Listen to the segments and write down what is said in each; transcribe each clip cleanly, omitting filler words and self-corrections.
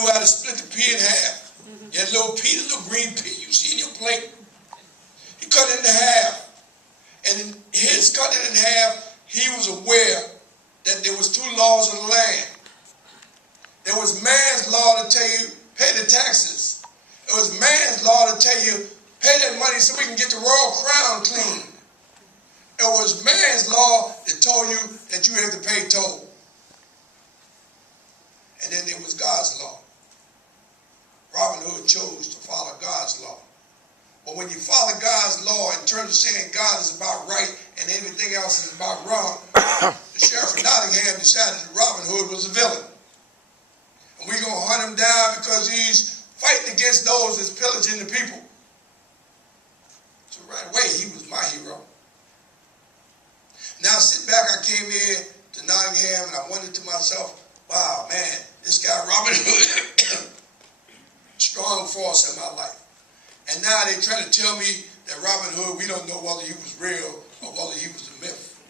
knew how to split the pea in half. You had a little pea, a little green pea you see in your plate. He cut it in half. And in his cutting it in half, he was aware that there was two laws of the land. There was man's law to tell you, pay the taxes. It was man's law to tell you, pay that money so we can get the royal crown clean. It was man's law that told you that you had to pay toll. And then there was God's law. Robin Hood chose to follow God's law. But when you follow God's law in terms of saying God is about right and everything else is about wrong, the sheriff of Nottingham decided that Robin Hood was a villain. And we're going to hunt him down because he's fighting against those that's pillaging the people. So right away, he was my hero. Now sit back, I came here to Nottingham and I wondered to myself, wow, man, this guy Robin Hood, strong force in my life. And now they try to tell me that Robin Hood, we don't know whether he was real or whether he was a myth.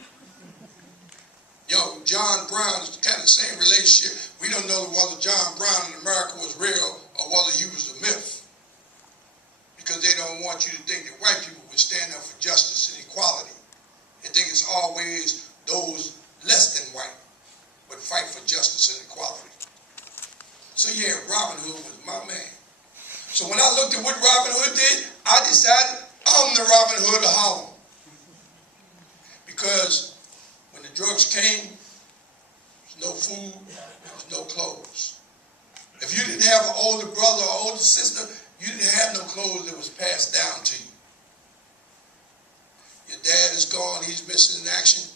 You know, John Brown is kind of the same relationship. We don't know whether John Brown in America was real or whether he was a myth. Because they don't want you to think that white people would stand up for justice and equality. They think it's always those less than white would fight for justice and equality. So yeah, Robin Hood was my man. So when I looked at what Robin Hood did, I decided I'm the Robin Hood of Harlem. Because when the drugs came, there was no food, there was no clothes. If you didn't have an older brother or older sister, you didn't have no clothes that was passed down to you. Your dad is gone, he's missing in action.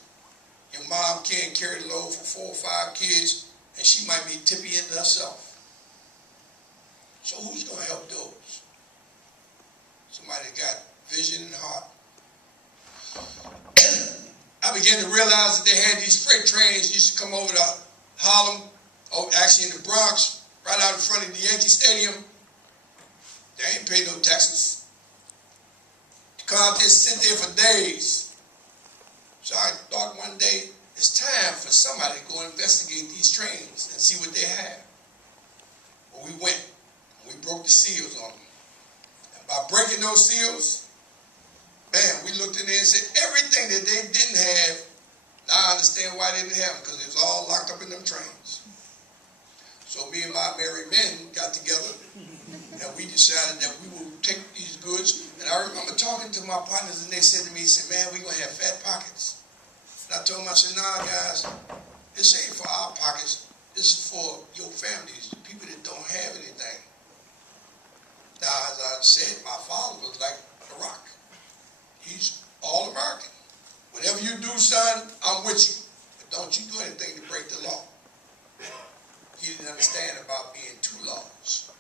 Your mom can't carry the load for 4 or 5 kids, and she might be tippy into herself. So who's going to help those? Somebody that got vision and heart. I began to realize that they had these freight trains used to come over to Harlem, or actually in the Bronx, right out in front of the Yankee Stadium. They ain't pay no taxes. Come out there and sit there for days. So I thought one day, it's time for somebody to go investigate these trains and see what they have. Well, we went. We broke the seals on them. And by breaking those seals, bam, we looked in there and said, everything that they didn't have, now I understand why they didn't have them, because it was all locked up in them trains. So me and my married men got together, and we decided that we would take these goods. And I remember talking to my partners, and they said to me, man, we're going to have fat pockets. And I told them, I said, nah, guys, this ain't for our pockets. This is for your families, the people that don't have anything. Now, as I said, my father was like a rock. He's all American. Whatever you do, son, I'm with you. But don't you do anything to break the law. He didn't understand about being two laws.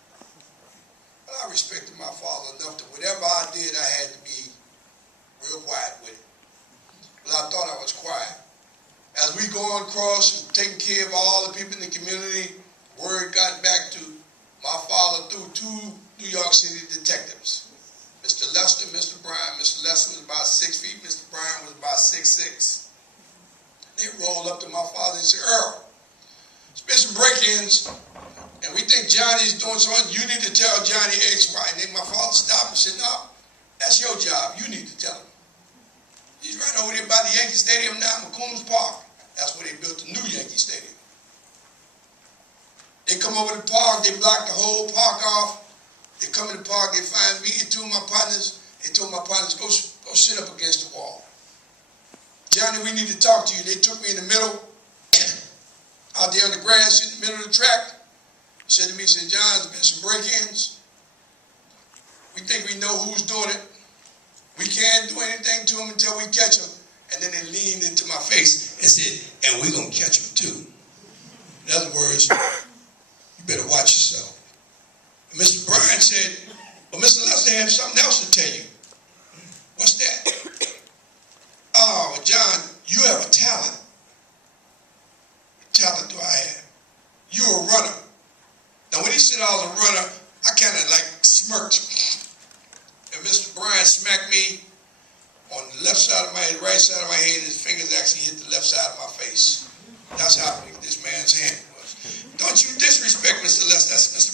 But I respected my father enough that whatever I did, I had to be real quiet with it. But I thought I was quiet. As we going across and taking care of all the people in the community, word got back to my father through 2 New York City detectives, Mr. Lester, Mr. Bryan. Mr. Lester was about 6 feet, Mr. Bryan was about 6'6". They rolled up to my father and said, Earl, there's been some break-ins, and we think Johnny's doing something. You need to tell Johnny X, Y. And then my father stopped and said, no, that's your job. You need to tell him. He's right over there by the Yankee Stadium now, McCombs Park. That's where they built the new Yankee Stadium. They come over the park, they block the whole park off. They come in the park, they find me and 2 of my partners. They told my partners, go sit up against the wall. Johnny, we need to talk to you. They took me in the middle, out there on the grass in the middle of the track. Said to me, said, John, there's been some break-ins. We think we know who's doing it. We can't do anything to them until we catch them. And then they leaned into my face and said, and we're going to catch them too. In other words, you better watch yourself. And Mr. Bryan said, well, Mr. Lester has something else to tell you. What's that? Oh, John, you have a talent. What talent do I have? You're a runner. Now, when he said I was a runner, I kind of like smirked. And Mr. Bryan smacked me on the left side of my head, right side of my head, and his fingers actually hit the left side of my face. That's how big this man's hand was. Don't you disrespect Mr. Lester. That's Mr.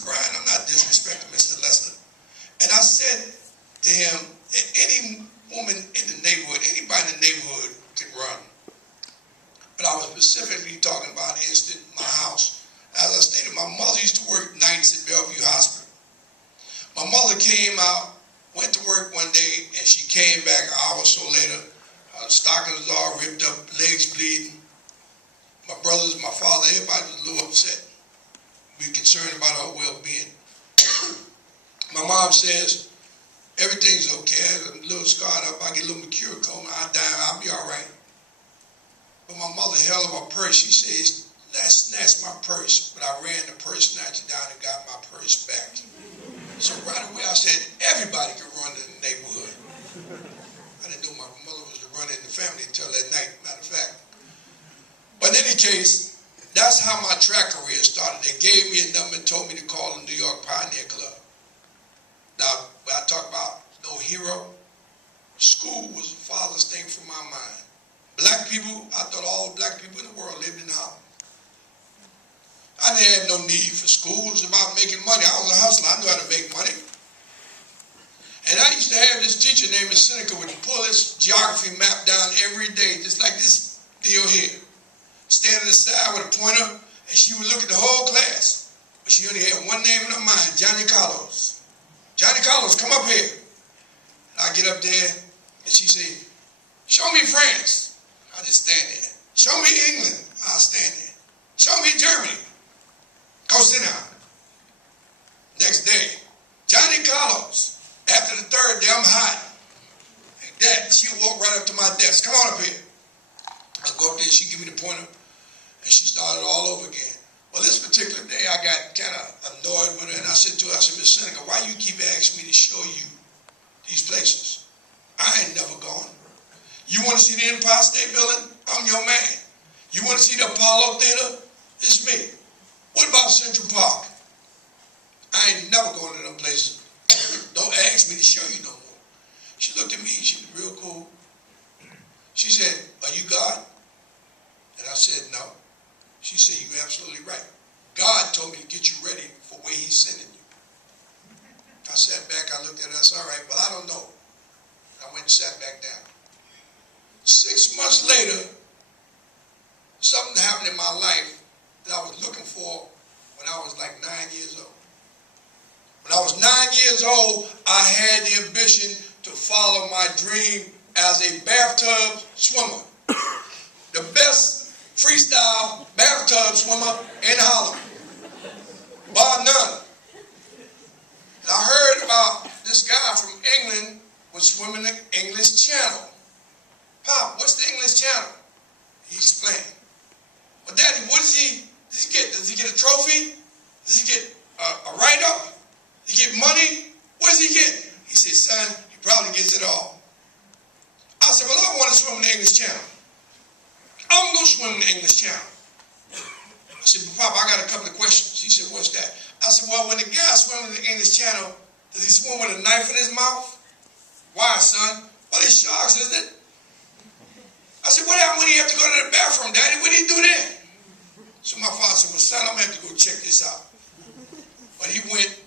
went to work one day, and she came back an hour or so later. Her stockings was all ripped up, legs bleeding. My brothers, my father, everybody was a little upset. We were concerned about her well-being. My mom says, everything's okay. I have a little scarred up. I get a little mercure coma. I die. I'll be all right. But my mother held up her purse. She says, "Let's snatch my purse." But I ran the purse snatcher down and got my purse back. So right away I said, everybody can run in the neighborhood. I didn't know my mother was the runner in the family until that night, matter of fact. But in any case, that's how my track career started. They gave me a number and told me to call the New York Pioneer Club. Now, when I talk about no hero, school was the farthest thing from my mind. Black people, I thought all black people in the world lived in Harlem. I didn't have no need for school. It was about making money. I was a hustler. I knew how to make money. And I used to have this teacher named Miss Seneca would pull this geography map down every day, just like this deal here. Standing aside with a pointer, and she would look at the whole class. But she only had one name in her mind, Johnny Carlos. "Johnny Carlos, come up here." And I get up there, and she say, "Show me France." I just stand there. "Show me England." I'll stand there. "Show me Germany." "Go sit down." Next day, "Johnny Carlos." After the third day, I'm hiding. Like that. She'll walk right up to my desk. "Come on up here." I go up there, she give me the pointer, and she started all over again. Well, this particular day, I got kind of annoyed with her, and I said to her, I said, "Miss Seneca, why you keep asking me to show you these places? I ain't never gone. You want to see the Empire State Building? I'm your man. You want to see the Apollo Theater? It's me. What about Central Park? I ain't never going to them places. Don't ask me to show you no more." She looked at me, she was real cool. She said, "Are you God?" And I said, "No." She said, "You're absolutely right. God told me to get you ready for where he's sending you." I sat back, I looked at her, I said, "All right, well, I don't know." I went and sat back down. 6 months later, something happened in my life that I was looking for when I was like 9 years old. When I was 9 years old, I had the ambition to follow my dream as a bathtub swimmer. The best freestyle bathtub swimmer in Harlem, bar none. And I heard about this guy from England was swimming the English Channel. "Pop, what's the English Channel?" He explained. "Well, Daddy, what does he get? Does he get a trophy? Does he get a write-up? Does he get money? What does he get?" He said, "Son, he probably gets it all." I said, "Well, I want to swim in the English Channel. I'm going to swim in the English Channel." I said, "But Papa, I got a couple of questions." He said, "What's that?" I said, "Well, when the guy swims in the English Channel, does he swim with a knife in his mouth?" "Why, son?" "Well, it's sharks, isn't it?" I said, "What happened when he have to go to the bathroom, Daddy? What did he do then?" So my father said, "Well, son, I'm going to have to go check this out." But he went.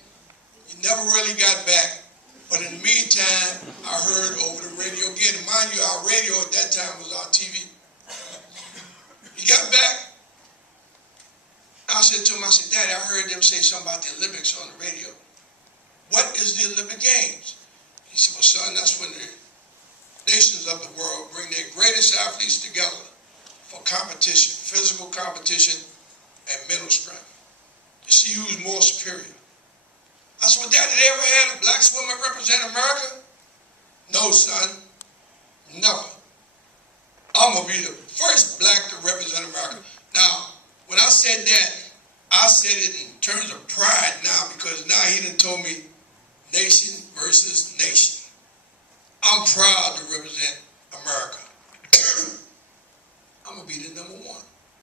He never really got back. But in the meantime, I heard over the radio again. Mind you, our radio at that time was our TV. He got back. I said to him, I said, "Daddy, I heard them say something about the Olympics on the radio. What is the Olympic Games?" He said, "Well, son, that's when the nations of the world bring their greatest athletes together for competition, physical competition, and mental strength, to see who's more superior." I said, "Well, Daddy, they ever had a black swimmer represent America?" "No, son, never. I'm going to be the first black to represent America." Now, when I said that, I said it in terms of pride now, because now he done told me nation versus nation. I'm proud to represent America. I'm going to be the #1.